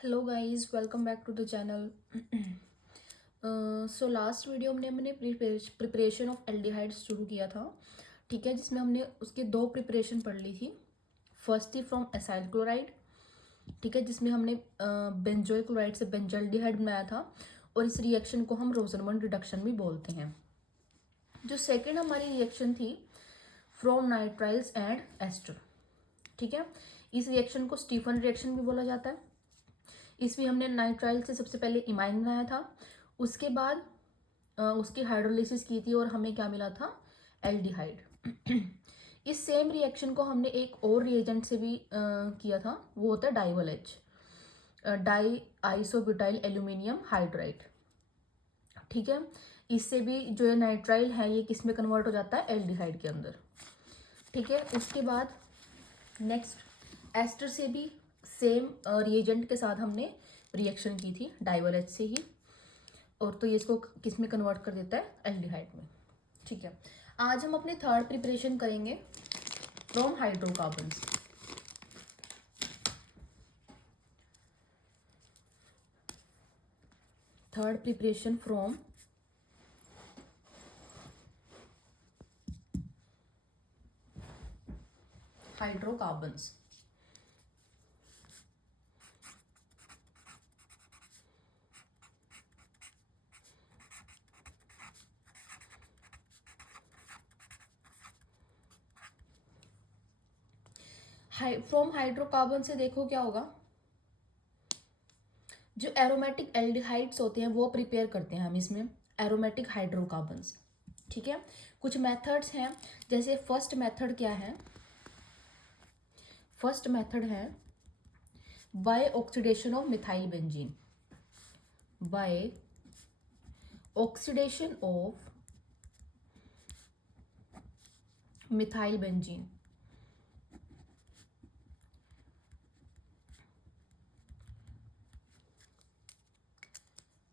Hello guys, welcome back to the channel. So last video में हमने preparation of aldehyde शुरू किया था। ठीक है, जिसमें हमने उसके दो प्रिपरेशन पढ़ ली थी। फर्स्ट थी फ्रॉम एसाइल क्लोराइड, ठीक है, जिसमें हमने बेंजोइल क्लोराइड से बेंजल्डिहाइड बनाया था और इस रिएक्शन को हम रोजरमंड रिडक्शन भी बोलते हैं। जो सेकेंड हमारी रिएक्शन थी फ्रॉम नाइट्राइल्स एंड एस्टर, ठीक है, इस रिएक्शन को स्टीफन रिएक्शन भी बोला जाता है। इसमें हमने नाइट्राइल से सबसे पहले इमाइन बनाया था, उसके बाद उसकी हाइड्रोलिसिस की थी और हमें क्या मिला था, एल्डिहाइड। इस सेम रिएक्शन को हमने एक और रिएजेंट से भी किया था, वो होता है Diavel-H, die isobutyl aluminium hydride. ठीक है, इससे भी जो है नाइट्राइल है ये किस में कन्वर्ट हो जाता है, एल्डिहाइड के अंदर। ठीक है, उसके बाद नेक्स्ट एस्टर से भी सेम रिएजेंट के साथ हमने रिएक्शन की थी डाइवल-एच से ही, और तो ये इसको किस में कन्वर्ट कर देता है, एल्डिहाइड में। ठीक है, आज हम अपने थर्ड प्रिपरेशन करेंगे from hydrocarbons. Third preparation from hydrocarbons. From hydrocarbon से देखो क्या होगा, जो एरोमेटिक एल्डिहाइड्स होते हैं वो प्रिपेयर करते हैं हम इसमें एरोमेटिक हाइड्रोकार्बन से। ठीक है, कुछ मेथड्स हैं, जैसे फर्स्ट मेथड क्या है, फर्स्ट मेथड है by oxidation of methyl benzene, by oxidation of methyl benzene.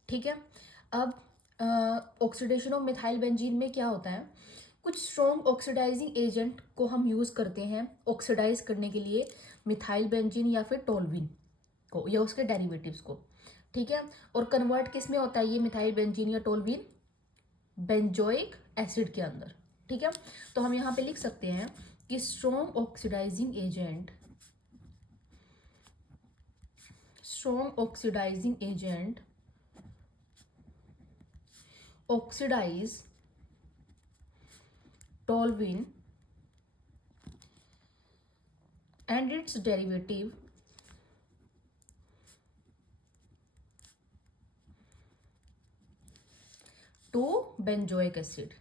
ठीक है, अब ऑक्सीडेशन ऑफ मिथाइल बेंजीन में क्या होता है, कुछ स्ट्रॉन्ग ऑक्सीडाइजिंग एजेंट को हम यूज करते हैं ऑक्सीडाइज करने के लिए मिथाइल बेंजीन या फिर टोल्यूइन को या उसके डेरिवेटिव्स को। ठीक है, और कन्वर्ट किस में होता है ये मिथाइल बेंजीन या टोल्यूइन, बेंजोइक एसिड के अंदर। ठीक है, तो हम यहाँ पे लिख सकते हैं कि strong oxidizing agent, strong oxidizing agent oxidize toluene and its derivative to benzoic acid।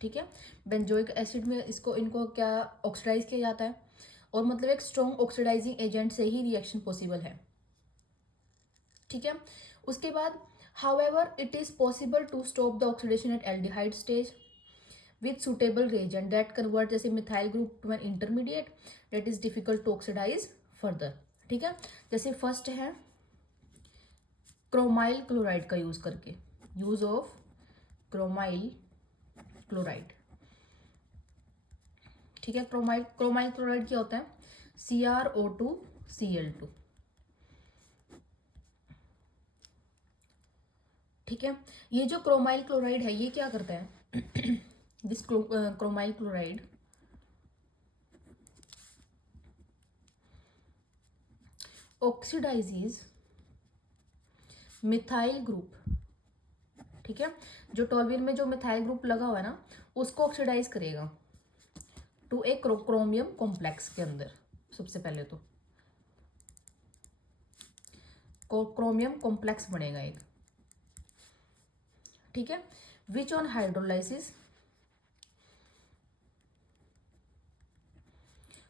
ठीक है, बेंजोइक एसिड में इसको इनको क्या ऑक्सीडाइज किया जाता है, और मतलब एक स्ट्रॉन्ग ऑक्सीडाइजिंग एजेंट से ही रिएक्शन पॉसिबल है। ठीक है, उसके बाद however it is possible to stop the oxidation at aldehyde stage with suitable reagent that convert जैसे methyl group to an intermediate that is difficult to oxidize further। ठीक है, जैसे फर्स्ट है क्रोमाइल क्लोराइड का यूज करके, use of chromyl chloride. ठीक है, chromyl chloride क्या होता है, CrO2Cl2। ठीक है, ये जो क्रोमाइल क्लोराइड है ये क्या करता है, this chromyl chloride oxidises methyl group. ठीक है, जो टोल्यूइन में जो मिथाइल ग्रुप लगा हुआ है ना उसको ऑक्सीडाइज करेगा टू ए क्रोमियम कॉम्प्लेक्स के अंदर। सबसे पहले तो क्रोमियम कॉम्प्लेक्स बनेगा एक। ठीक है, विच ऑन हाइड्रोलाइसिस,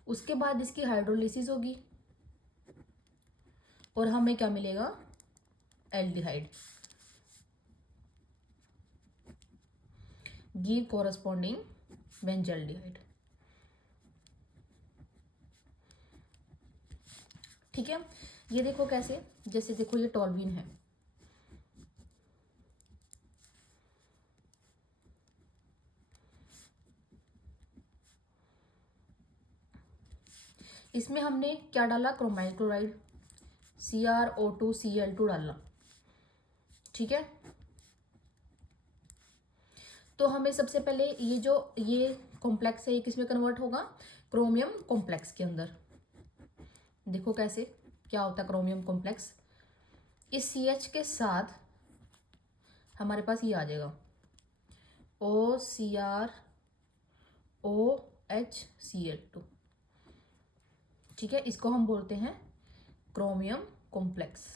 उसके बाद इसकी हाइड्रोलिसिस होगी और हमें क्या मिलेगा, एल्डिहाइड, गिव कॉरस्पॉन्डिंग बेंजल्डिहाइड। ठीक है, ये देखो कैसे, जैसे देखो ये टोल्यूइन है, इसमें हमने क्या डाला, क्रोमाइल क्लोराइड, CrO2Cl2 डालना, ठीक है। तो हमें सबसे पहले ये कॉम्प्लेक्स है, ये किसमें कन्वर्ट होगा, क्रोमियम कॉम्प्लेक्स के अंदर। देखो कैसे, क्या होता है क्रोमियम कॉम्प्लेक्स, इस CH के साथ हमारे पास ये आ जाएगा OCrOHCl2, ठीक है। इसको हम बोलते हैं क्रोमियम कॉम्प्लेक्स,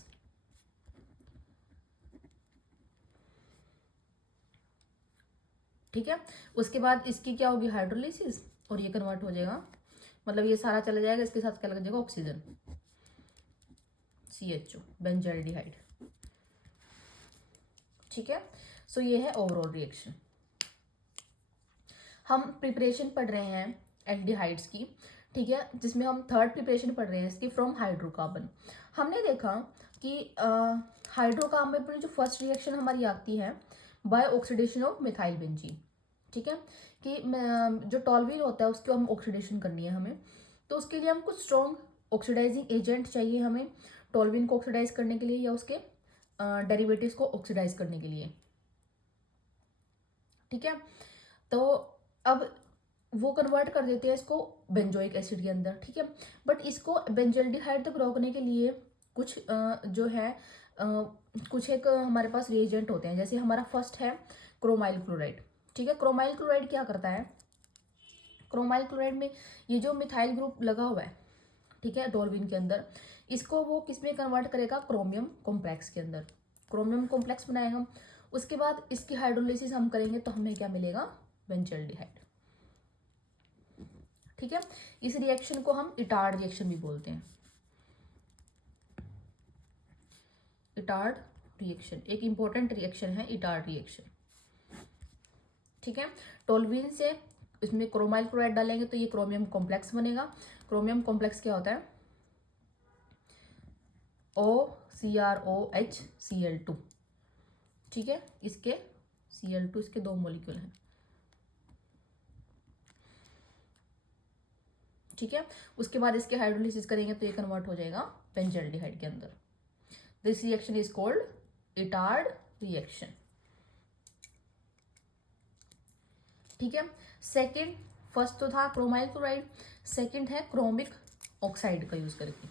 ठीक है। उसके बाद इसकी क्या होगी, हाइड्रोलिसिस, और ये कन्वर्ट हो जाएगा, मतलब ये सारा चला जाएगा, इसके साथ क्या लग जाएगा, ऑक्सीजन, CHO, बेंजाइल्डिहाइड, ठीक है। सो ये है ओवरऑल रिएक्शन। हम प्रिपरेशन पढ़ रहे हैं एल्डिहाइड्स की, ठीक है, जिसमें हम थर्ड प्रिपरेशन पढ़ रहे हैं इसकी फ्रॉम हाइड्रोकार्बन। हमने देखा कि हाइड्रोकार्बन पर जो फर्स्ट रिएक्शन हमारी आती है by oxidation of methyl benzene, ठीक है, कि जो टॉल्यूल होता है उसको हम ऑक्सीडेशन करनी है हमें, तो उसके लिए हम कुछ स्ट्रॉन्ग ऑक्सीडाइजिंग एजेंट चाहिए हमें टॉल्यूल को ऑक्सीडाइज करने के लिए या उसके डेरिवेटिव्स को ऑक्सीडाइज करने के लिए, ठीक है। तो अब वो कन्वर्ट कर देते हैं इसको बेंजोइक एसिड के अंदर, ठीक है। बट इसको बेंजल्डिहाइड तक रोकने के लिए कुछ जो है कुछ एक हमारे पास रिएजेंट होते हैं, जैसे हमारा फर्स्ट है क्रोमाइल क्लोराइड, ठीक है। क्रोमाइल क्लोराइड क्या करता है, क्रोमाइल क्लोराइड में ये जो मिथाइल ग्रुप लगा हुआ है, ठीक है, टॉल्यूल के अंदर, इसको वो किस में कन्वर्ट करेगा, क्रोमियम कॉम्प्लेक्स के अंदर, क्रोमियम कॉम्प्लेक्स बनाएगा। उसके बाद इसकी हाइड्रोलिसिस हम करेंगे तो हमें क्या मिलेगा, बेंजल्डिहाइड, ठीक है। इस रिएक्शन को हम इटार्ड रिएक्शन भी बोलते हैं। इटार्ड रिएक्शन एक इंपॉर्टेंट रिएक्शन है, इटार्ड रिएक्शन, ठीक है। टॉल्यूल से इसमें क्रोमाइल क्लोराइड डालेंगे तो ये क्रोमियम कॉम्प्लेक्स बनेगा। क्रोमियम कॉम्प्लेक्स क्या होता है, OCrOHCl2, ठीक है। इसके Cl2 इसके 2 मॉलिक्यूल हैं, ठीक है। उसके बाद इसके हाइड्रोलिसिस करेंगे तो ये कन्वर्ट हो जाएगा बेंजल्डिहाइड के अंदर। This reaction is called Etard reaction, ठीक है। सेकंड, फर्स्ट तो था क्रोमाइल क्लोराइड, सेकंड है क्रोमिक ऑक्साइड का यूज करके,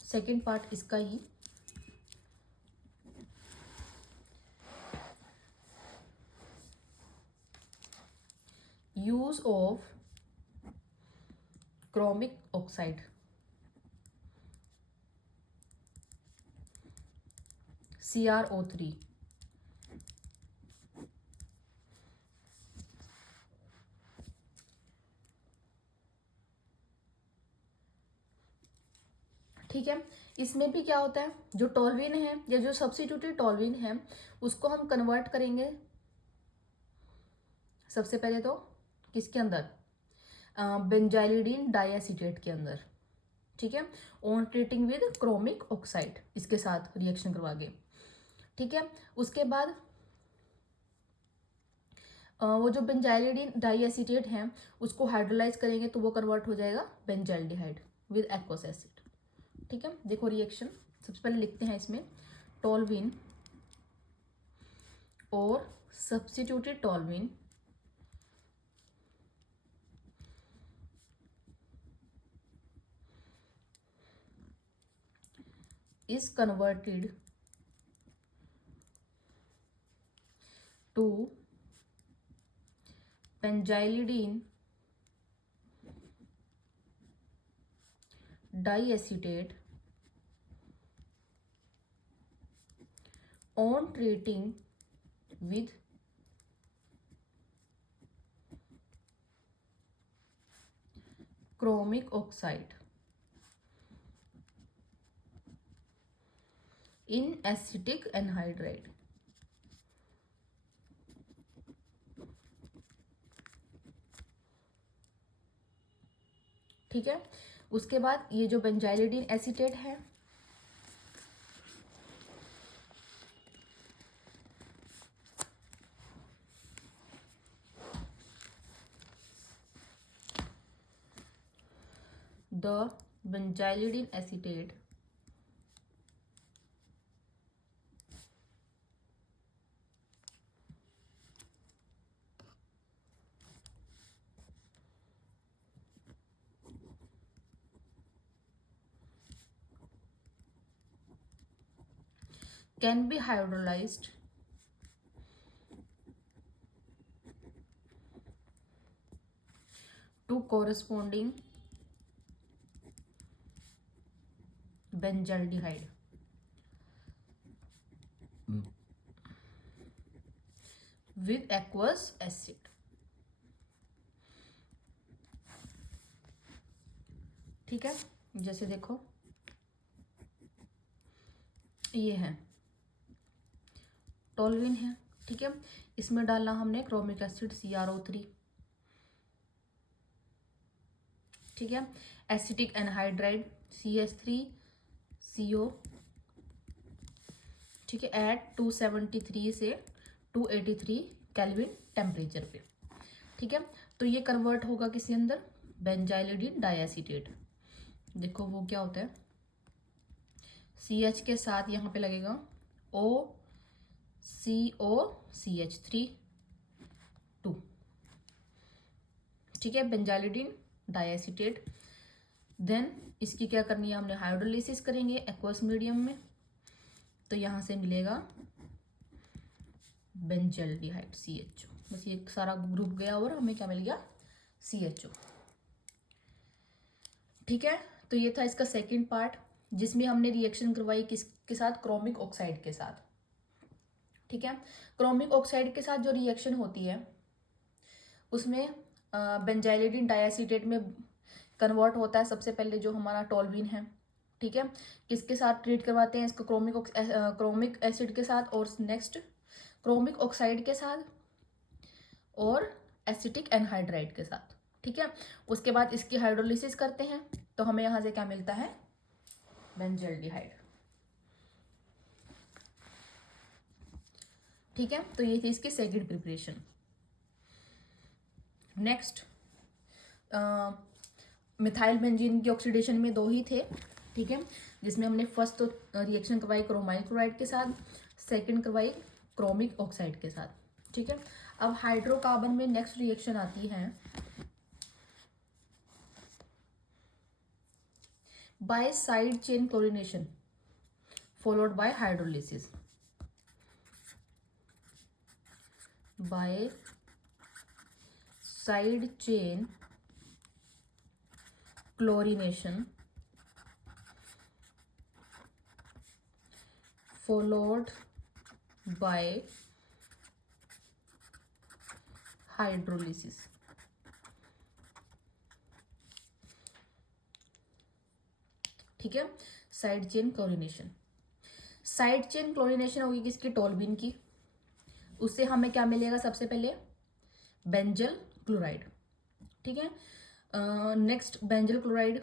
सेकंड पार्ट इसका ही use of chromic oxide, CrO3, ठीक है। इसमें भी क्या होता है, जो टॉल्यूल है या जो सब्स्टिट्यूटेड टॉल्यूल है उसको हम कन्वर्ट करेंगे सबसे पहले तो किसके अंदर, बेंजाइलिडीन डाइएसिटेट के अंदर, ठीक है, on treating with chromic oxide, इसके साथ रिएक्शन करवा के, ठीक है। उसके बाद वो जो बेंजाइलिडीन डाइएसिटेट है उसको हाइड्रोलाइज करेंगे तो वो कन्वर्ट हो जाएगा बेंजाइल्डिहाइड विद एक्वस एसिड, ठीक है। देखो रिएक्शन सबसे पहले लिखते हैं इसमें, टॉल्यूल और substituted टॉल्यूल is converted to benzylidene diacetate on treating with chromic oxide in acetic anhydride, ठीक है। उसके बाद ये जो बेंजाइलिडीन एसीटेट है the benzylidene acetate can be hydrolyzed to corresponding benzaldehyde with aqueous acid। ठीक है, जैसे देखो ये है टोलुइन है, ठीक है, इसमें डालना हमने क्रोमिक एसिड CrO3, ठीक है, एसिटिक एनहाइड्राइड CH3CO, ठीक है, एट 273 से 283 केल्विन टेम्परेचर पे, ठीक है। तो ये कन्वर्ट होगा किसी अंदर बेंजाइलिडीन डाइएसीटेट। देखो वो क्या होता है, CH के साथ यहाँ पे लगेगा OCOCH3 2, ठीक है, बेंजाइलिडीन डाइएसीटेट। देन इसकी क्या करनी है, हमने हाइड्रोलिसिस करेंगे एक्वस मीडियम में, तो यहाँ से मिलेगा बेंजल्डिहाइड CHO। बस ये सारा ग्रुप गया और हमें क्या मिल गया, CHO, ठीक है। तो ये था इसका सेकंड पार्ट, जिसमें हमने रिएक्शन करवाई किसके साथ, क्रोमिक ऑक्साइड के साथ, ठीक है। क्रोमिक ऑक्साइड के साथ जो रिएक्शन होती है उसमें बेंजाइलिडीन डाइएसीटेट में कन्वर्ट होता है सबसे पहले जो हमारा टोलुइन है, ठीक है। किसके साथ ट्रीट करवाते हैं इसको, क्रोमिक एसिड के साथ, और नेक्स्ट क्रोमिक ऑक्साइड के साथ और एसिटिक एनहाइड्राइड के साथ, ठीक है। उसके बाद इसकी हाइड्रोलिसिस करते हैं तो हमें यहाँ से क्या मिलता है, बेंजल्डिहाइड, ठीक है। तो ये थी इसकी second preparation. Next methyl benzene की ऑक्सीडेशन में दो ही थे, ठीक है, जिसमें हमने फर्स्ट तो रिएक्शन करवाई क्रोमाइल क्लोराइड के साथ, सेकंड करवाई क्रोमिक ऑक्साइड के साथ, ठीक है। अब हाइड्रोकार्बन में नेक्स्ट रिएक्शन आती है by side chain chlorination followed by hydrolysis. By side chain chlorination followed by hydrolysis, ठीक है। Side chain chlorination, side chain chlorination होगी किसकी, टोलुइन की। उससे हमें क्या मिलेगा, सबसे पहले बेंजल क्लोराइड, ठीक है। नेक्स्ट बेंजल क्लोराइड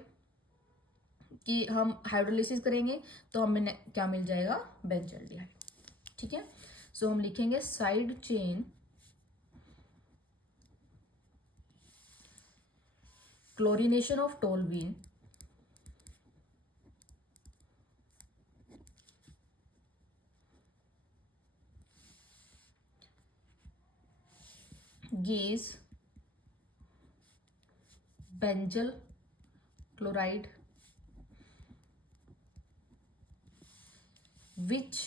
कि हम हाइड्रोलिसिस करेंगे तो हमें क्या मिल जाएगा, बेंजल्डिहाइड, ठीक है। सो हम लिखेंगे side chain chlorination of toluene gives benzyl chloride which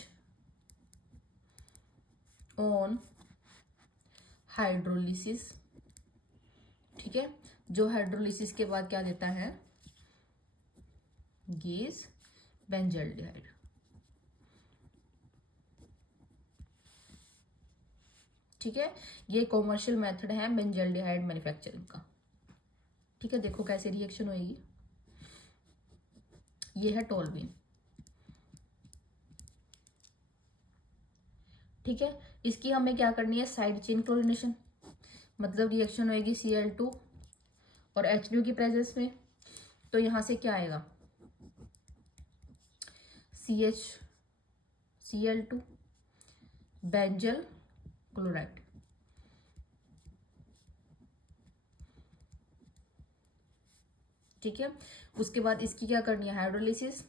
on hydrolysis, ठीक है, जो हाइड्रोलिसिस के बाद क्या देता है, gives बेंजल्डिहाइड, ठीक है। ये कॉमर्शियल मेथड है बेंजल्डिहाइड मैन्युफैक्चरिंग का, ठीक है। देखो कैसे रिएक्शन होएगी, ये है टोलुइन, ठीक है। इसकी हमें क्या करनी है, साइड चेन क्लोरीनेशन, मतलब रिएक्शन होएगी Cl2 और H2 की प्रेजेंस में, तो यहाँ से क्या आएगा, Cl2 बेंजल क्लोराइड, ठीक है। उसके बाद इसकी क्या करनी है, हाइड्रोलिसिस।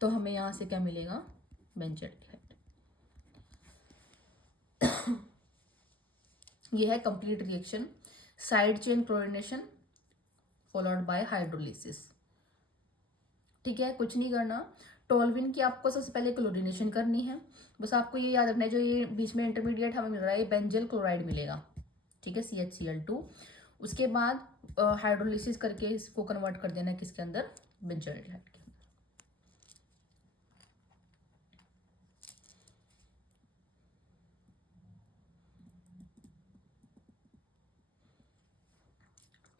तो हमें यहाँ से क्या मिलेगा, बेंजल्डिहाइड। ये है complete reaction, side chain chlorination followed by hydrolysis. ठीक है, कुछ नहीं करना। टोल्विन की आपको सबसे पहले क्लोरीनेशन करनी है। बस आपको ये याद रखना है, जो ये बीच में इंटरमीडिएट हमें मिल रहा है, ये बेंजल क्लोराइड मिलेगा। ठीक है, CHCl2। उसके बाद हाइड्रोलिसिस करके इसको कन्वर्ट कर देना है किसके अंदर, बेंजल्डिहाइड के अंदर।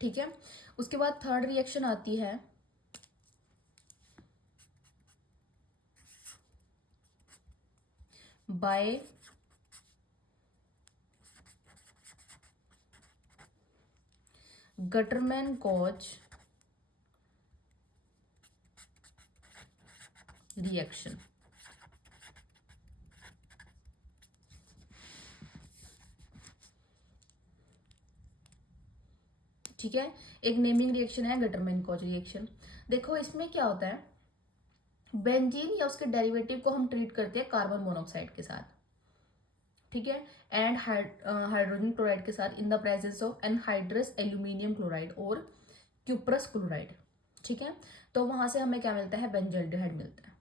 ठीक है, उसके बाद थर्ड रिएक्शन आती है बाय गटरमैन-कोच रिएक्शन। ठीक है, एक नेमिंग रिएक्शन है गटरमैन-कोच रिएक्शन। देखो इसमें क्या होता है, बेंजीन या उसके डेरिवेटिव को हम ट्रीट करते हैं कार्बन मोनोऑक्साइड के साथ। ठीक है, एंड हाइड्रोजन क्लोराइड के साथ इन the presence of anhydrous aluminium chloride और क्यूप्रस क्लोराइड। ठीक है, तो वहां से हमें क्या मिलता है, बेंजल्डिहाइड मिलता है।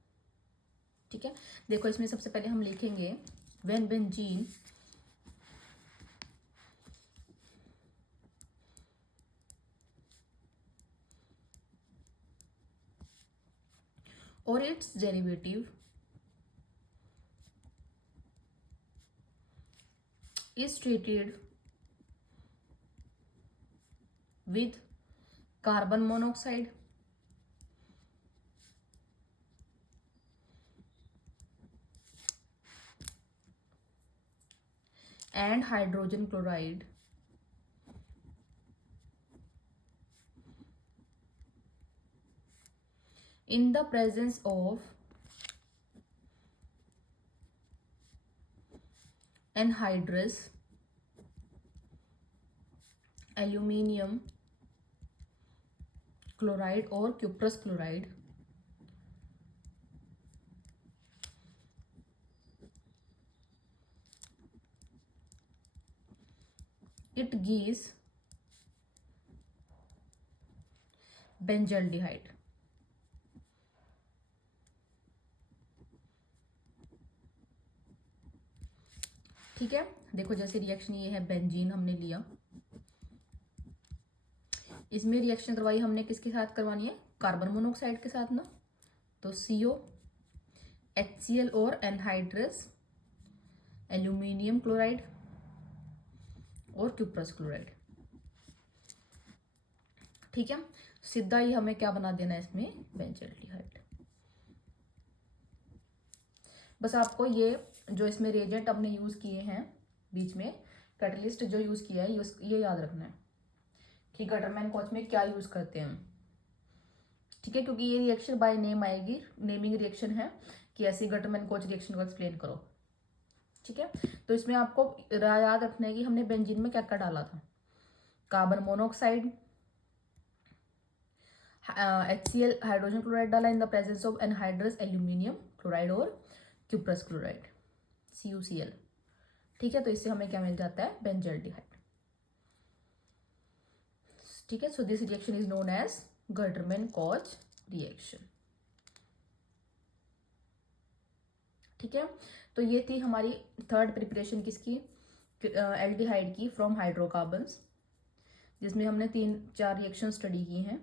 ठीक है, देखो इसमें सबसे पहले हम लिखेंगे when benzene or its derivative is treated with carbon monoxide and hydrogen chloride in the presence of anhydrous aluminium chloride or cuprous chloride, it gives benzaldehyde. ठीक है, देखो जैसे रिएक्शन ये है, बेंजीन हमने लिया, इसमें रिएक्शन करवाई हमने किसके साथ करवानी है, कार्बन मोनोऑक्साइड के साथ ना, तो CO HCl और एनहाइड्रस एल्यूमिनियम क्लोराइड और क्यूप्रस क्लोराइड। ठीक है, सीधा ही हमें क्या बना देना है इसमें, बेंजल्डिहाइड। बस आपको ये जो इसमें रिएजेंट आपने यूज किए हैं, बीच में कैटलिस्ट जो यूज किया है, ये याद रखना है कि गटरमैन-कोच में क्या यूज करते हैं हम। ठीक है, क्योंकि ये रिएक्शन बाय नेम आएगी, नेमिंग रिएक्शन है कि ऐसी गटरमैन-कोच रिएक्शन को एक्सप्लेन करो। ठीक है, तो इसमें आपको याद रखना है कि हमने बेंजीन में क्या क्या डाला था, carbon monoxide, HCl hydrogen chloride डाला in the presence of anhydrous aluminium chloride और क्यूप्रस क्लोराइड CuCl। ठीक है, तो इससे हमें क्या मिल जाता है, बेंजल्डिहाइड। ठीक है, so this reaction is known as Gattermann Koch reaction. ठीक है, तो ये थी हमारी थर्ड प्रिपरेशन किसकी, एल्डिहाइड की फ्रॉम हाइड्रोकार्बन्स, जिसमें हमने 3-4 रिएक्शन स्टडी की हैं।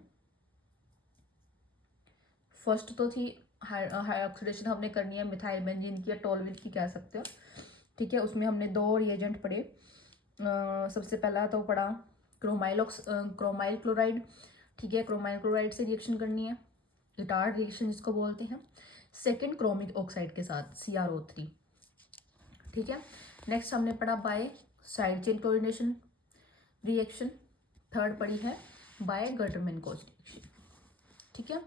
फर्स्ट तो थी ऑक्सीडेशन हमने करनी है मिथाइल बेंजीन की या टोल्विन की कह सकते हो। ठीक है, उसमें हमने 2 रिएजेंट पढ़े। सबसे पहला तो पढ़ा क्रोमाइल क्लोराइड। ठीक है, क्रोमाइल क्लोराइड से रिएक्शन करनी है, इटार्ड रिएक्शन जिसको बोलते हैं। सेकेंड क्रोमिक ऑक्साइड के साथ CrO3। ठीक है, नेक्स्ट हमने पढ़ा by side chain chlorination reaction. Third पढ़ी है बाय गटरमैन-कोच रिएक्शन। ठीक है,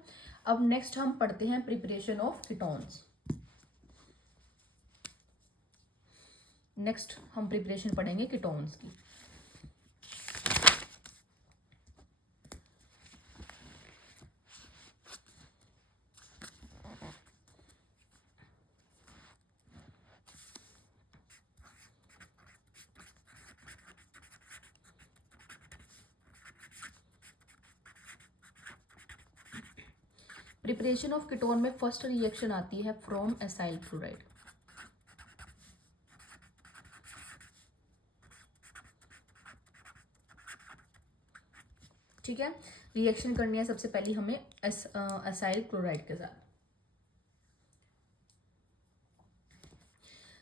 अब नेक्स्ट हम पढ़ते हैं प्रिपरेशन ऑफ कीटोन्स। नेक्स्ट हम प्रिपरेशन पढ़ेंगे कीटोन्स की। प्रिपरेशन ऑफ कीटोन में फर्स्ट रिएक्शन आती है फ्रॉम एसाइल क्लोराइड। ठीक है, रिएक्शन करनी है सबसे पहले हमें एसाइल क्लोराइड के साथ।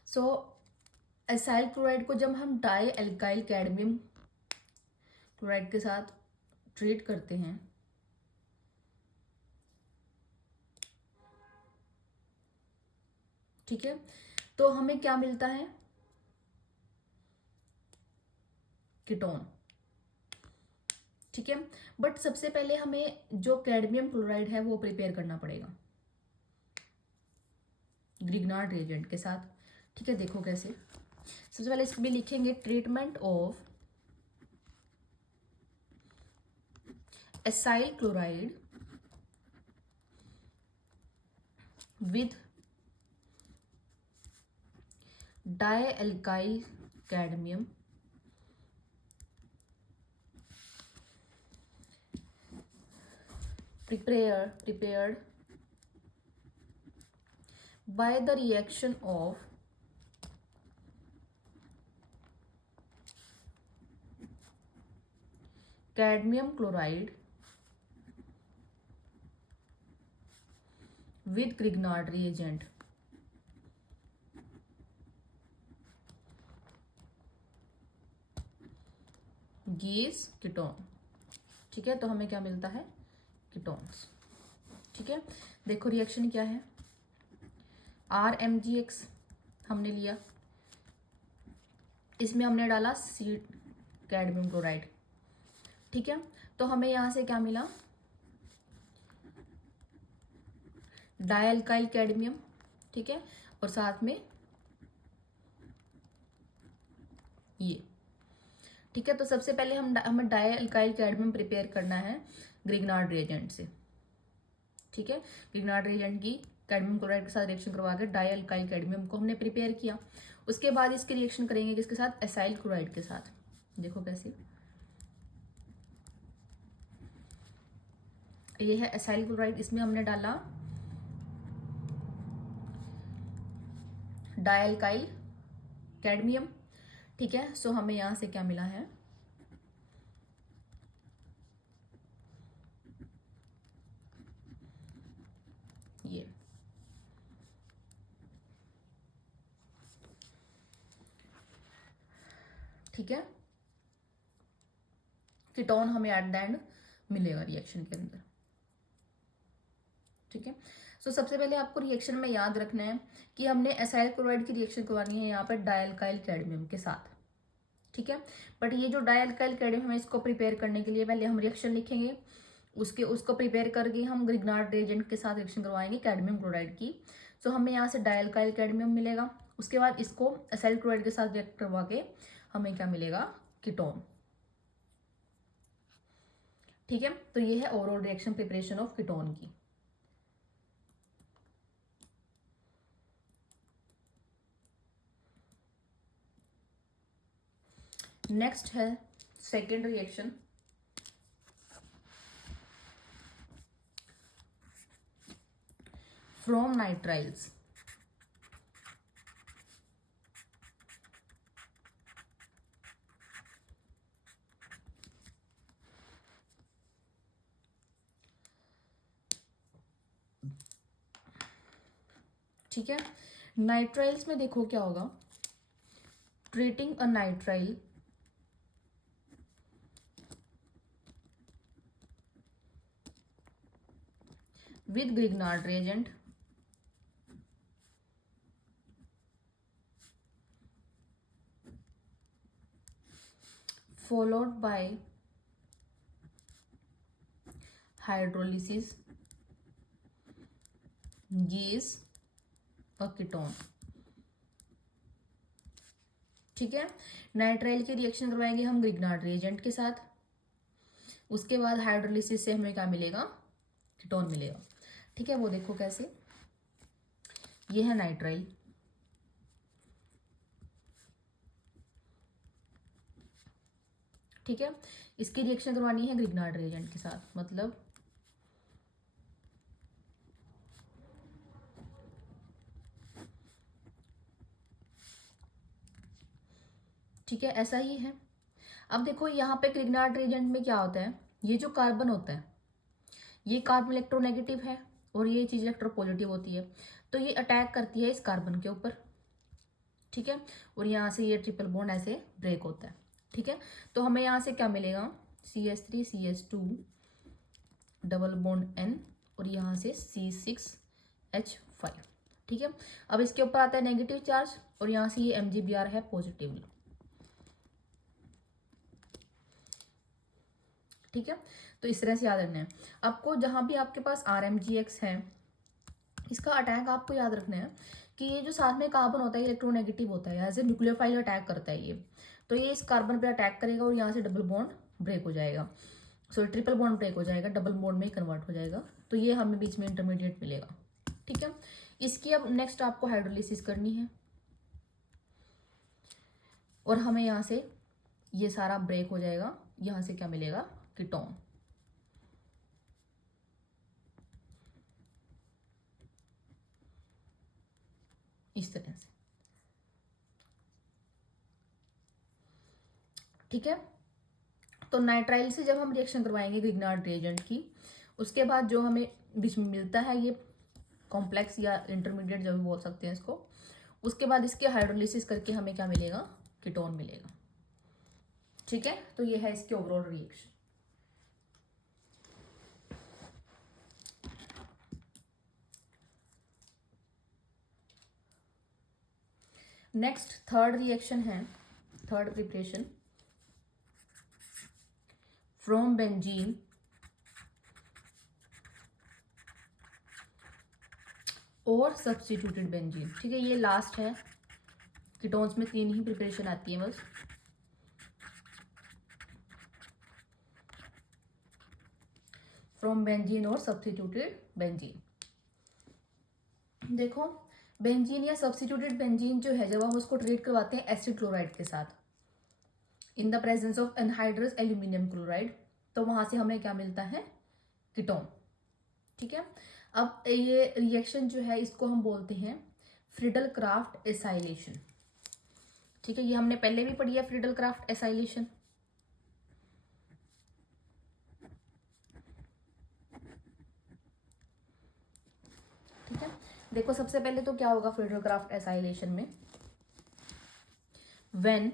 सो एसाइल क्लोराइड को जब हम डाई एल्काइल कैडमियम क्लोराइड के साथ ट्रीट करते हैं, ठीक है, तो हमें क्या मिलता है, कीटोन। ठीक है, बट सबसे पहले हमें जो कैडमियम क्लोराइड है वो प्रिपेयर करना पड़ेगा ग्रिग्नार्ड रिएजेंट के साथ। ठीक है, देखो कैसे। सबसे पहले इसको भी लिखेंगे, treatment of acyl chloride with dialkyl cadmium prepared by the reaction of cadmium chloride with Grignard reagent। gives ketone. ठीक है, तो हमें क्या मिलता है, कीटोन्स। ठीक है, देखो रिएक्शन क्या है, RMgX हमने लिया, इसमें हमने डाला सी कैडमियम क्लोराइड। ठीक है, तो हमें यहां से क्या मिला, डायल्काइल कैडमियम। ठीक है, और साथ में ये। ठीक है, तो सबसे पहले हमें डायल्काइल कैडमियम प्रिपेयर करना है ग्रिग्नार्ड रिएजेंट से। ठीक है, ग्रिग्नार्ड रिएजेंट की कैडमियम क्लोराइड के साथ रिएक्शन करवा के डायल्काइल कैडमियम को हमने प्रिपेयर किया। उसके बाद इसकी रिएक्शन करेंगे किसके साथ, एसाइल क्लोराइड के साथ। देखो कैसे, ये है एसाइल क्लोराइड, इसमें हमने डाला डायल्काइल कैडमियम। ठीक है, सो हमें यहां से क्या मिला है, ये। ठीक है, कीटोन हमें एट द एंड मिलेगा रिएक्शन के अंदर। ठीक है, सो सबसे पहले आपको रिएक्शन में याद रखना है कि हमने एसाइल क्लोराइड की रिएक्शन करवानी है यहाँ पर डायल्काइल कैडमियम के साथ। ठीक है, बट ये जो डायल्काइल कैडमियम है, इसको प्रिपेयर करने के लिए पहले हम रिएक्शन लिखेंगे, उसको प्रिपेयर करके हम ग्रिग्नार्ड रिएजेंट के साथ रिएक्शन करवाएंगे कैडमियम क्लोराइड की। सो हमें यहाँ से डायल्काइल कैडमियम मिलेगा, उसके बाद इसको एसाइल क्लोराइड के साथ रिएक्ट करवा के हमें क्या मिलेगा, कीटोन। ठीक है, तो ये है overall reaction preparation of ketone की। नेक्स्ट है सेकेंड रिएक्शन, फ्रॉम नाइट्राइल्स। ठीक है, नाइट्राइल्स में देखो क्या होगा, treating a nitrile with Grignard reagent followed by hydrolysis gives a ketone। ठीक है, नाइट्राइल की रिएक्शन करवाएंगे हम ग्रिग्नार्ड रिएजेंट के साथ, उसके बाद हाइड्रोलिसिस से हमें क्या मिलेगा, कीटोन मिलेगा। ठीक है, वो देखो कैसे, ये है नाइट्राइल। ठीक है, इसकी रिएक्शन करवानी है ग्रिग्नार्ड रिएजेंट के साथ, मतलब ठीक है, ऐसा ही है। अब देखो यहाँ पे ग्रिग्नार्ड रिएजेंट में क्या होता है, ये जो कार्बन होता है ये कार्बन इलेक्ट्रोनेगेटिव है और ये चीज़ इलेक्ट्रोपॉजिटिव होती है, तो ये अटैक करती है इस कार्बन के ऊपर, ठीक है, और यहाँ से ये ट्रिपल बॉन्ड ऐसे ब्रेक होता है, ठीक है। तो हमें यहाँ से क्या मिलेगा, CH3CH2 डबल बॉन्ड N और यहाँ से C6H5, ठीक है। अब इसके ऊपर आता है नेगेटिव चार्ज और यहाँ से ये MgBr है पॉजिटिव, ठीक है। तो इस तरह से याद रखना है आपको। जहाँ भी आपके पास RMGX है, इसका अटैक आपको याद रखना है कि ये जो साथ में कार्बन होता है इलेक्ट्रोनेगेटिव होता है, एज ए न्यूक्लियोफाइल अटैक करता है ये, तो ये इस कार्बन पे अटैक करेगा और यहाँ से डबल बॉन्ड ब्रेक हो जाएगा, सॉरी ट्रिपल बॉन्ड ब्रेक हो जाएगा, डबल बॉन्ड में कन्वर्ट हो जाएगा, तो ये हमें बीच में इंटरमीडिएट मिलेगा, ठीक है। इसकी अब नेक्स्ट आपको हाइड्रोलिसिस करनी है और हमें यहाँ से ये सारा ब्रेक हो जाएगा, यहाँ से क्या मिलेगा, कीटोन, इस तरह से, ठीक है। तो नाइट्राइल से जब हम रिएक्शन करवाएंगे ग्रिग्नार्ड रिएजेंट की, उसके बाद जो हमें बीच में मिलता है ये कॉम्प्लेक्स या इंटरमीडिएट जो भी बोल सकते हैं इसको, उसके बाद इसके हाइड्रोलिसिस करके हमें क्या मिलेगा, कीटोन मिलेगा, ठीक है। तो ये है इसके overall reaction. Next third reaction है, थर्ड प्रिपरेशन, फ्रॉम बेंजीन और सब्स्टिट्यूटेड बेंजीन, ठीक है। ये लास्ट है, कीटोन्स में 3 ही प्रिपरेशन आती है बस, फ्रॉम बेंजीन और सब्स्टिट्यूटेड बेंजीन। देखो बेंजीन या सब्स्टिट्यूटेड बेंजीन जो है, जब हम उसको ट्रीट करवाते हैं एसिड क्लोराइड के साथ इन the presence of anhydrous aluminium chloride, तो वहां से हमें क्या मिलता है, कीटोन, ठीक है। अब ये रिएक्शन जो है इसको हम बोलते हैं फ्रीडल क्राफ्ट एसाइलेशन, ठीक है। ये हमने पहले भी पढ़ी है फ्रीडल क्राफ्ट एसाइलेशन, ठीक है। देखो सबसे पहले तो क्या होगा फ्रीडल क्राफ्ट एसाइलेशन में, व्हेन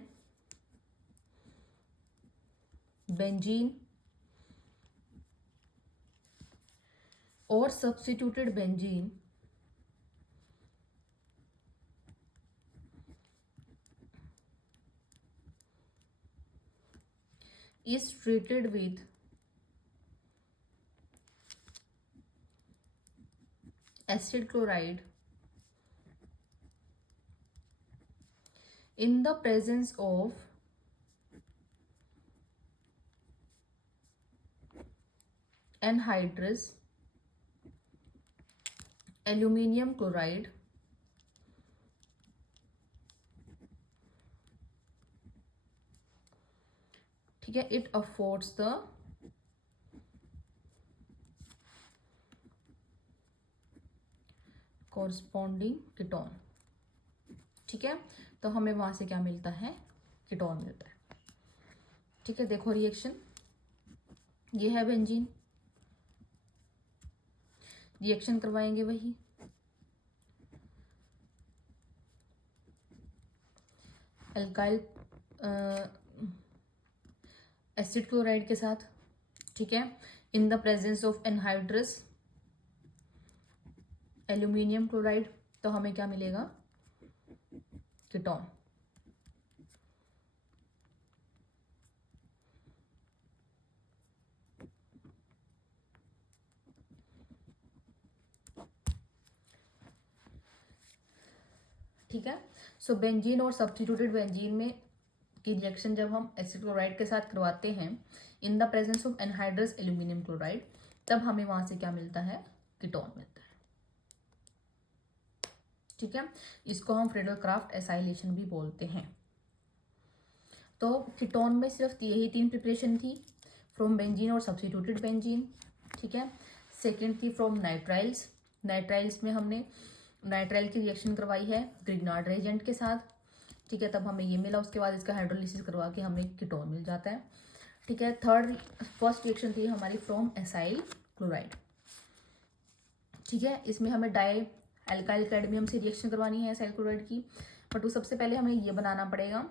बेंजीन और substituted benzene is treated with acid chloride in the presence of anhydrous aluminium chloride, ठीक है, it affords the corresponding ketone, ठीक है। तो हमें वहां से क्या मिलता है, कीटोन मिलता है, ठीक है। देखो रिएक्शन, ये है बेंजीन, रिएक्शन करवाएंगे वही, एल्काइल एसिड क्लोराइड के साथ, ठीक है, इन the presence of anhydrous aluminium chloride, तो हमें क्या मिलेगा, कीटोन, ठीक है। सो बेंजीन और सब्स्टिट्यूटेड बेंजीन में की रिएक्शन जब हम एसिड क्लोराइड के साथ करवाते हैं इन the presence of anhydrous aluminium chloride, तब हमें वहां से क्या मिलता है, कीटोन मिलता है, ठीक है। इसको हम फ्रीडल क्राफ्ट एसाइलेशन भी बोलते हैं। तो कीटोन में सिर्फ यही 3 प्रिपरेशन थी, फ्रॉम बेंजीन और सब्स्टिट्यूटेड बेंजीन, ठीक है। सेकेंड थी फ्रॉम नाइट्राइल्स, नाइट्राइल्स में हमने नाइट्राइल की रिएक्शन करवाई है ग्रिग्नार्ड रिएजेंट के साथ, ठीक है, तब हमें ये मिला। उसके बाद इसका हाइड्रोलिसिस करवा के हमें कीटोन मिल जाता है। ठीक है, फर्स्ट रिएक्शन थी हमारी फ्रॉम एसाइल क्लोराइड। ठीक है, इसमें हमें डाई एल्काइल कैडमियम से रिएक्शन करवानी है एसाइल क्लोराइड की, बट वो सबसे पहले हमें ये बनाना पड़ेगा।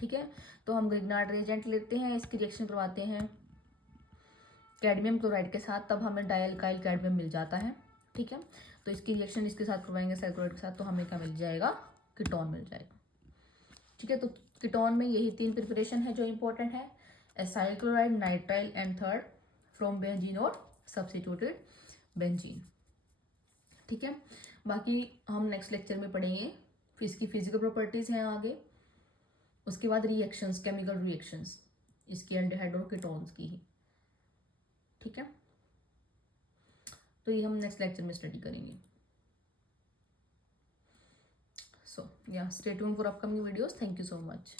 ठीक है, तो हम ग्रिग्नार्ड रिएजेंट लेते हैं, इसकी रिएक्शन करवाते हैं कैडमियम क्लोराइड के साथ, तब हमें डाई एल्काइल कैडमियम मिल जाता है। ठीक है, तो इसकी रिएक्शन इसके साथ करवाएंगे एसाइल क्लोराइड के साथ, तो हमें क्या मिल जाएगा, कीटोन मिल जाएगा। ठीक है, तो कीटोन में यही 3 प्रिपरेशन है जो इंपॉर्टेंट है, acyl chloride, nitrile and third from benzene और सब्स्टिट्यूटेड बेंजीन। ठीक है, बाकी हम नेक्स्ट लेक्चर में पढ़ेंगे, फिर इसकी फिजिकल प्रॉपर्टीज हैं आगे, उसके बाद रिएक्शंस, केमिकल रिएक्शंस इसकी एल्डिहाइड और कीटोन्स की ही। ठीक है, तो ये हम नेक्स्ट लेक्चर में स्टडी करेंगे। सो या stay tuned for upcoming videos. Thank you so much.